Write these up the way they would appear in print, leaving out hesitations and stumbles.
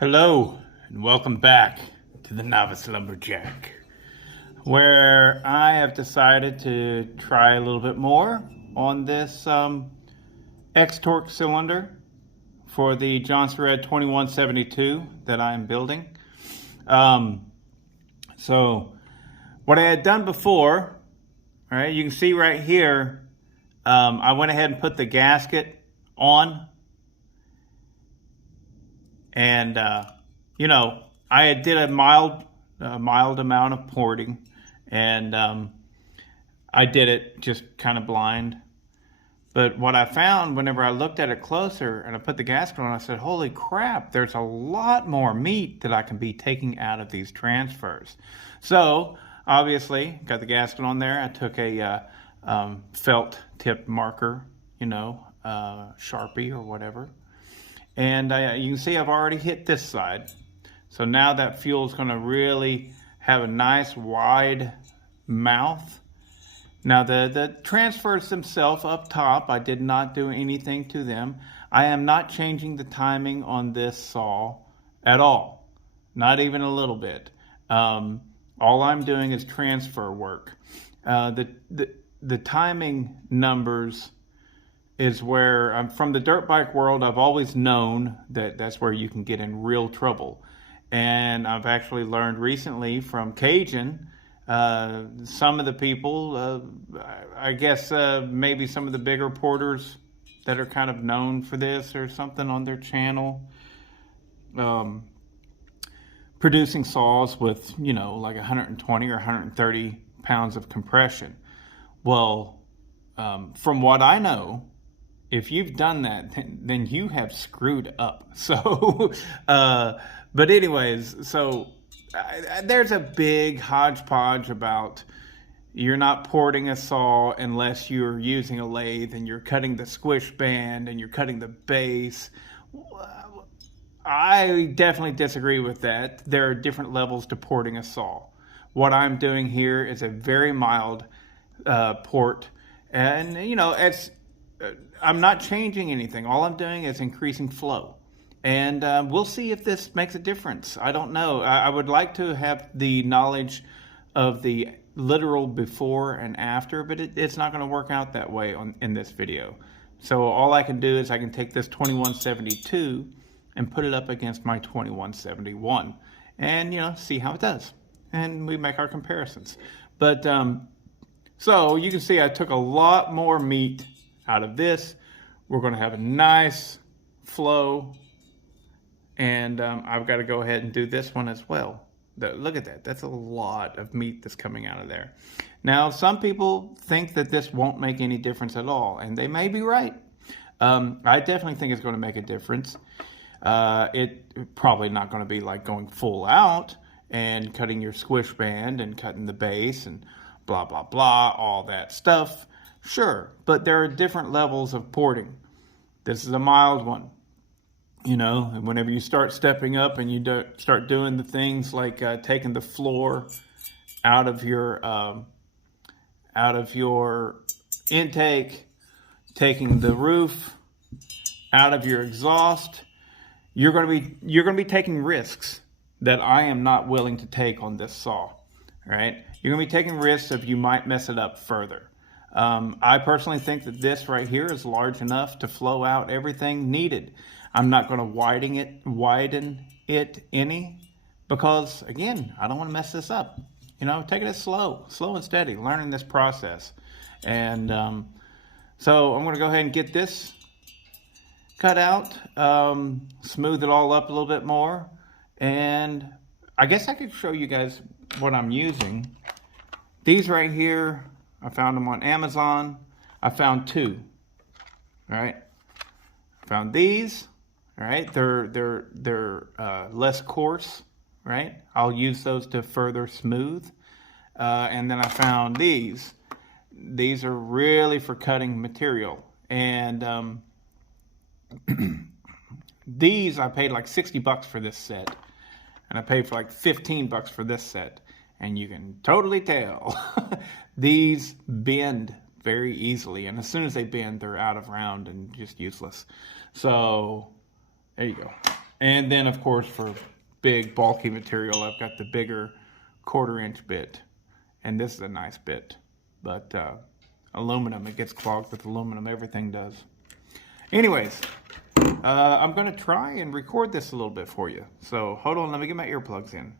Hello and welcome back to the Novice Lumberjack, where I have decided to try a little bit more on this X-TORQ cylinder for the Johnson Red 2172 that I am building. So what I had done before, all right, you can see right here, I went ahead and put the gasket on. And, I did a mild amount of porting, and I did it just kind of blind. But what I found whenever I looked at it closer and I put the gasket on, I said, holy crap, there's a lot more meat that I can be taking out of these transfers. So, obviously, got the gasket on there. I took a felt tip marker, Sharpie or whatever. And you can see I've already hit this side. So now that fuel is going to really have a nice wide mouth. Now the transfers themselves up top, I did not do anything to them. I am not changing the timing on this saw at all. Not even a little bit. All I'm doing is transfer work. The timing numbers is where, from the dirt bike world, I've always known that that's where you can get in real trouble. And I've actually learned recently from Cajun, some of the people, I guess maybe some of the bigger porters that are kind of known for this or something on their channel, producing saws with, like 120 or 130 pounds of compression. Well, from what I know, if you've done that, then you have screwed up. So, but anyways, so there's a big hodgepodge about you're not porting a saw unless you're using a lathe and you're cutting the squish band and you're cutting the base. I definitely disagree with that. There are different levels to porting a saw. What I'm doing here is a very mild port, and I'm not changing anything. All I'm doing is increasing flow. And we'll see if this makes a difference. I don't know. I would like to have the knowledge of the literal before and after, but it's not going to work out that way in this video. So all I can do is I can take this 2172 and put it up against my 2171 and, see how it does. And we make our comparisons. But so you can see I took a lot more meat out of this. We're going to have a nice flow, and I've got to go ahead and do this one as well. Look at that. That's a lot of meat that's coming out of there. Now, some people think that this won't make any difference at all, and they may be right. I definitely think it's going to make a difference. It probably not going to be like going full out and cutting your squish band and cutting the base and blah, blah, blah, all that stuff. Sure, but there are different levels of porting. This is a mild one, and whenever you start stepping up and you start doing the things like taking the floor out of your intake, taking the roof out of your exhaust, you're going to be taking risks that I am not willing to take on this saw. All right, you're going to be taking risks if you might mess it up further. I personally think that this right here is large enough to flow out everything needed. I'm not going to widen it any, because again, I don't want to mess this up. Take it as slow and steady, learning this process. And so I'm going to go ahead and get this cut out, smooth it all up a little bit more, and I guess I could show you guys what I'm using. These right here, I found them on Amazon. I found two. All right. I found these. All right. They're less coarse. Right. I'll use those to further smooth. And then I found these. These are really for cutting material. And these I paid like $60 for this set, and I paid for like $15 for this set. And you can totally tell these bend very easily. And as soon as they bend, they're out of round and just useless. So there you go. And then, of course, for big, bulky material, I've got the bigger 1/4-inch bit. And this is a nice bit. But aluminum, it gets clogged with aluminum. Everything does. Anyways, I'm going to try and record this a little bit for you. So hold on, let me get my earplugs in.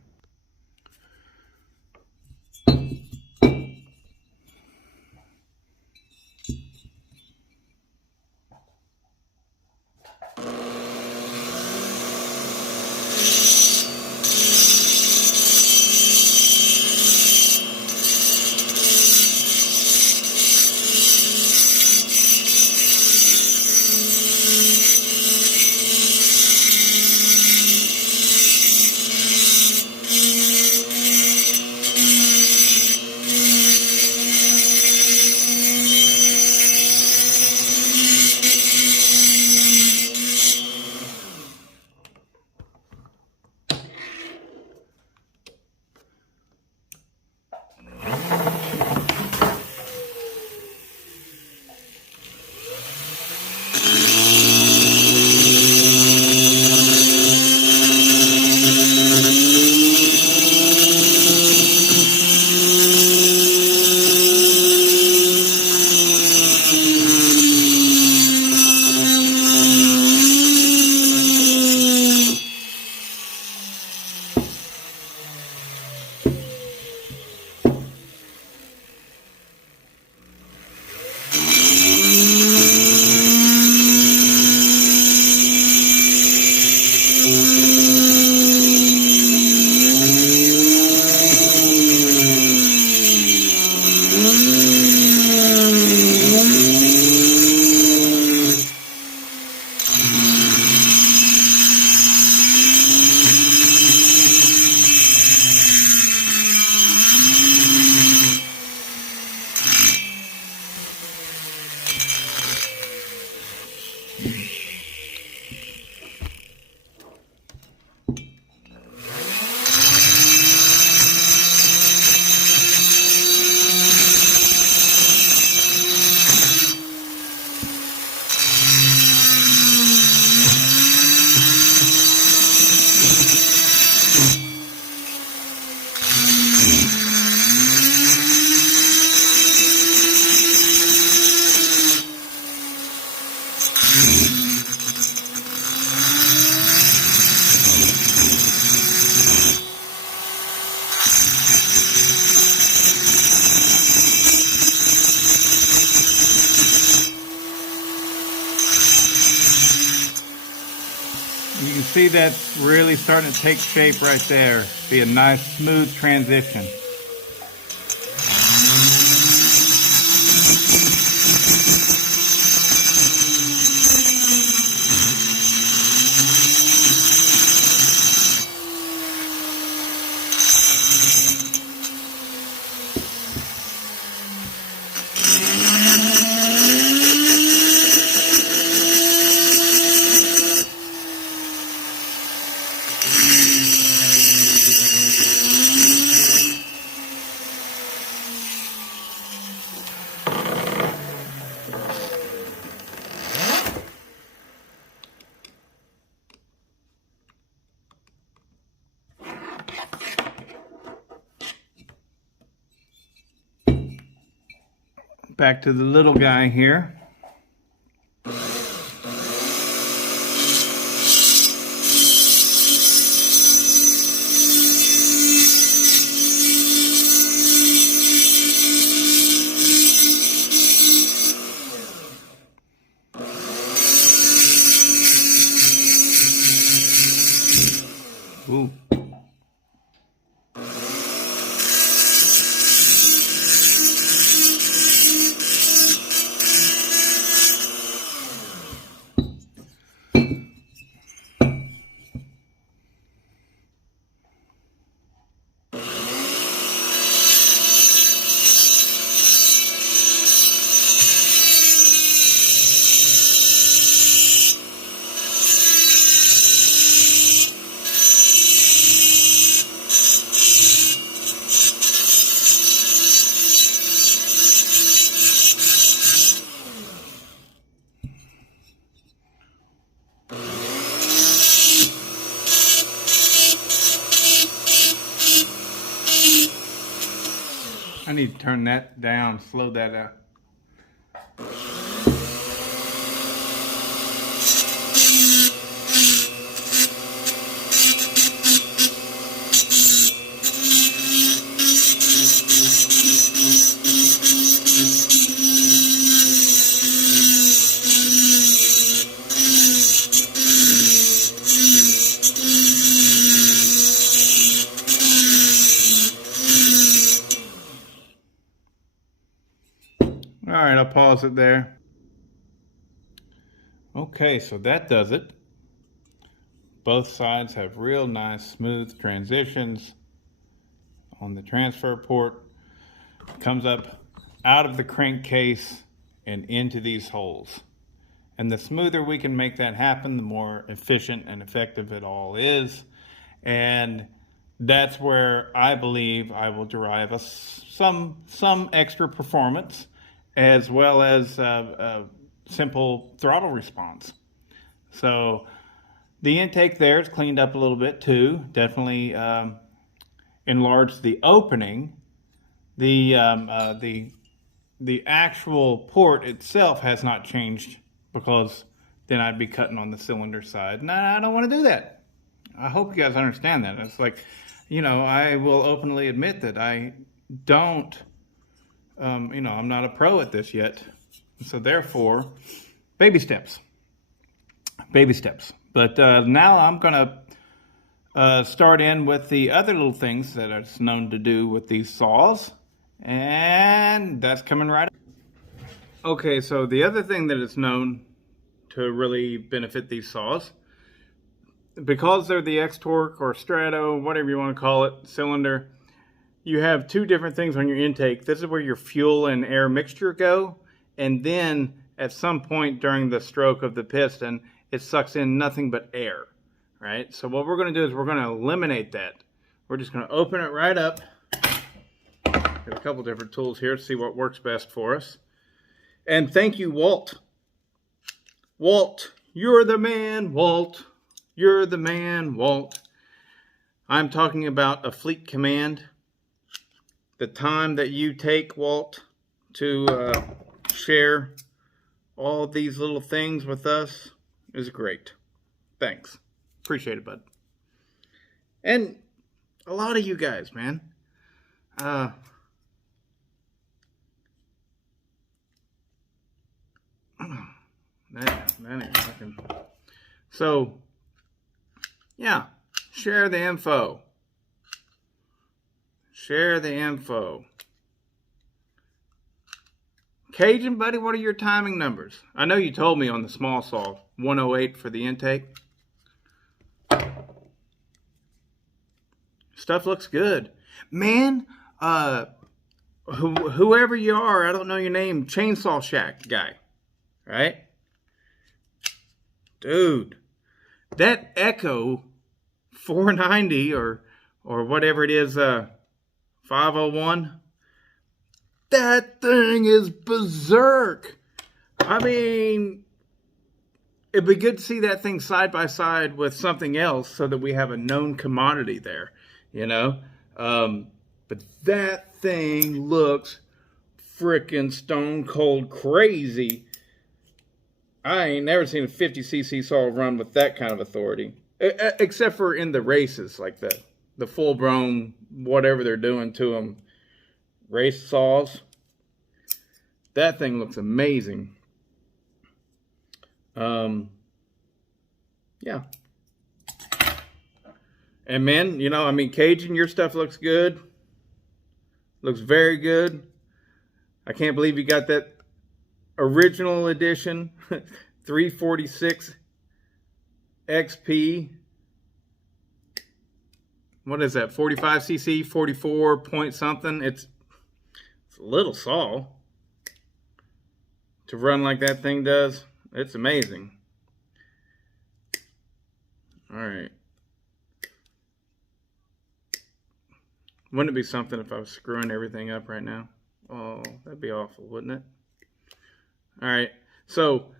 You can see that's really starting to take shape right there. Be a nice smooth transition. Back to the little guy here. Ooh. I need to turn that down, slow that out. All right, I'll pause it there. Okay, so that does it. Both sides have real nice smooth transitions on the transfer port. Comes up out of the crankcase and into these holes. And the smoother we can make that happen, the more efficient and effective it all is. And that's where I believe I will derive some extra performance, as well as simple throttle response. So the intake there is cleaned up a little bit too. Definitely enlarged the opening. The actual port itself has not changed, because then I'd be cutting on the cylinder side. No, I don't want to do that. I hope you guys understand that. It's like, you know, I will openly admit that I don't, you know, I'm not a pro at this yet. So therefore, baby steps. Baby steps. But now I'm going to start in with the other little things that are known to do with these saws. And that's coming right up. Okay, so the other thing that is known to really benefit these saws, because they're the X-TORQ or Strato, whatever you want to call it, cylinder, you have two different things on your intake. This is where your fuel and air mixture go, and then at some point during the stroke of the piston, it sucks in nothing but air, right? So what we're going to do is we're going to eliminate that. We're just going to open it right up. Got a couple different tools here to see what works best for us. And thank you, Walt. Walt, you're the man, Walt. You're the man, Walt. I'm talking about a fleet command. The time that you take, Walt, to share all these little things with us is great. Thanks. Appreciate it, bud. And a lot of you guys, man. So, yeah, share the info. Share the info. Cajun, buddy, what are your timing numbers? I know you told me on the small saw, 108 for the intake. Stuff looks good. Man, whoever you are, I don't know your name, Chainsaw Shack guy, right? Dude, that Echo 490 or whatever it is, 501, that thing is berserk. I mean, it'd be good to see that thing side by side with something else so that we have a known commodity there, you know? But that thing looks freaking stone cold crazy. I ain't never seen a 50cc saw run with that kind of authority. Except for in the races, like the full-blown, whatever they're doing to them, race saws. That thing looks amazing. Yeah. And man, you know, I mean, Cajun, your stuff looks good. Looks very good. I can't believe you got that original edition 346 XP. What is that? 45cc, 44 point something. It's a little saw to run like that thing does. It's amazing. All right. Wouldn't it be something if I was screwing everything up right now? Oh, that'd be awful, wouldn't it? All right, so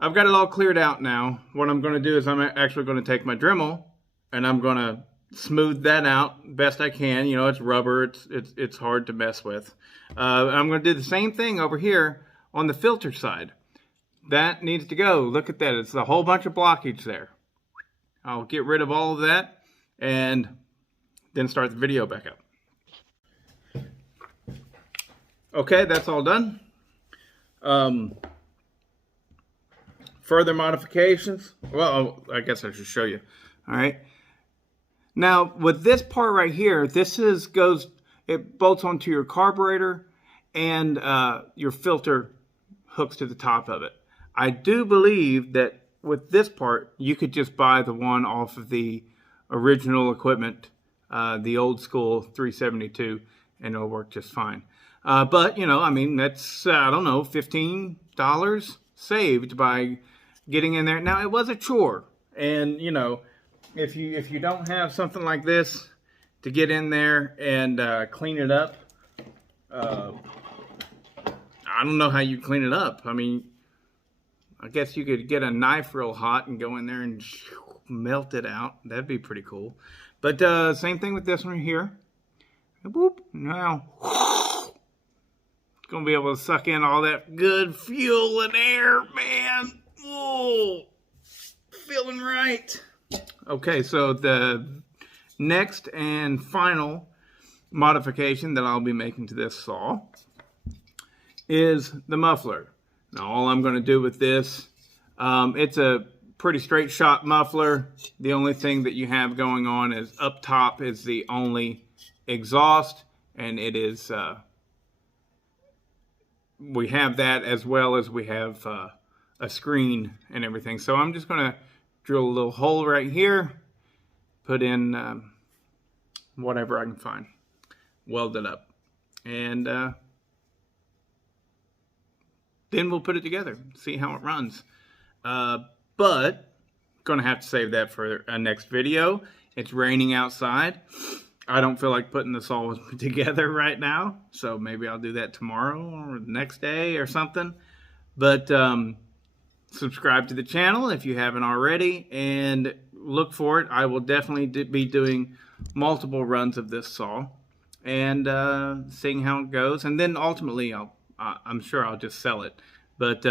I've got it all cleared out now. What I'm going to do is I'm actually going to take my Dremel and I'm going to smooth that out best I can. You know, it's rubber. It's hard to mess with. I'm going to do the same thing over here on the filter side. That needs to go. Look at that. It's a whole bunch of blockage there. I'll get rid of all of that and then start the video back up. Okay, that's all done. Further modifications. Well, I guess I should show you. All right. Now, with this part right here, it bolts onto your carburetor, and your filter hooks to the top of it. I do believe that with this part, you could just buy the one off of the original equipment, the old school 372, and it'll work just fine. But, you know, I mean, that's, I don't know, $15 saved by getting in there. Now, it was a chore, and, you know, if you don't have something like this to get in there and clean it up, I don't know how you clean it up. I mean, I guess you could get a knife real hot and go in there and melt it out. That'd be pretty cool. But same thing with this one here. Boop. Now, it's going to be able to suck in all that good fuel and air, man. Whoa. Feeling right. Okay, so the next and final modification that I'll be making to this saw is the muffler. Now, all I'm going to do with this, it's a pretty straight shot muffler. The only thing that you have going on is up top is the only exhaust, and it is, we have that as well as we have a screen and everything. So I'm just going to drill a little hole right here, put in whatever I can find, weld it up, and then we'll put it together, see how it runs. But gonna have to save that for a next video. It's raining outside. I don't feel like putting this all together right now, so maybe I'll do that tomorrow or the next day or something. But subscribe to the channel if you haven't already, and look for it. I will definitely be doing multiple runs of this saw and seeing how it goes, and then ultimately I'm sure I'll just sell it. But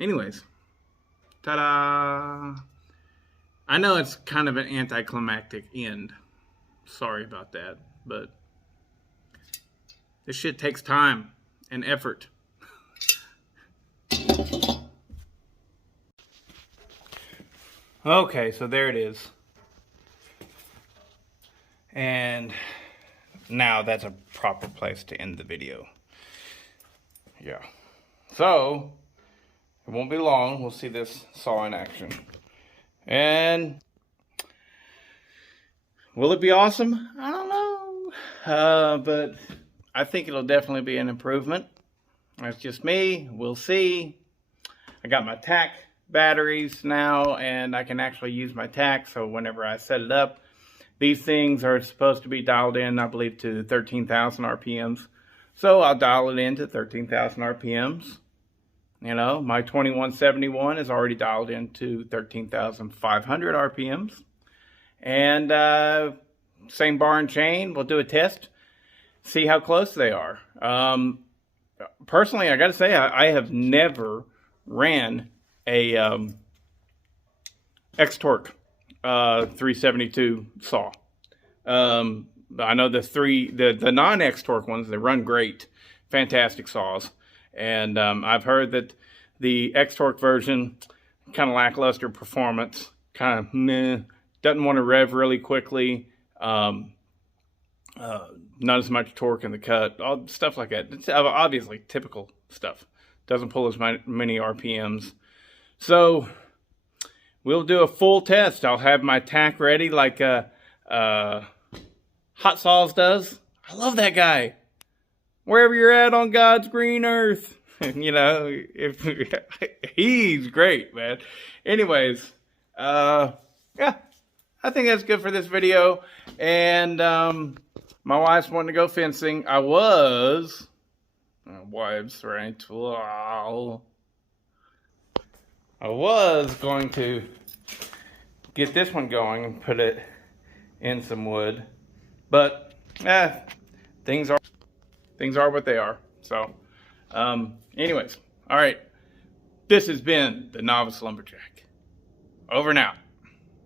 anyways, ta-da! I know it's kind of an anticlimactic end. Sorry about that, but this shit takes time and effort. Okay, so there it is. And now that's a proper place to end the video. Yeah. So, it won't be long. We'll see this saw in action. And will it be awesome? I don't know. But I think it'll definitely be an improvement. That's just me. We'll see. I got my tack batteries now, and I can actually use my tack. So whenever I set it up, these things are supposed to be dialed in, I believe, to 13,000 RPMs. So I'll dial it in to 13,000 RPMs. You know, my 2171 is already dialed into 13,500 RPMs. And same bar and chain, we'll do a test, see how close they are. Personally, I got to say, I have never ran a X-TORQ 372 saw. I know the non-X-TORQ ones, they run great, fantastic saws. And I've heard that the X-TORQ version, kind of lackluster performance, kind of meh, doesn't want to rev really quickly, not as much torque in the cut, all stuff like that. It's obviously typical stuff. Doesn't pull as many RPMs. So we'll do a full test. I'll have my tack ready like Hot Saws does. I love that guy. Wherever you're at on God's green earth. You know, he's great, man. Anyways, yeah, I think that's good for this video. And my wife's wanting to go fencing. Wives, right? Wow. I was going to get this one going and put it in some wood. But things are what they are. So anyways, all right. This has been the Novice Lumberjack. Over and out.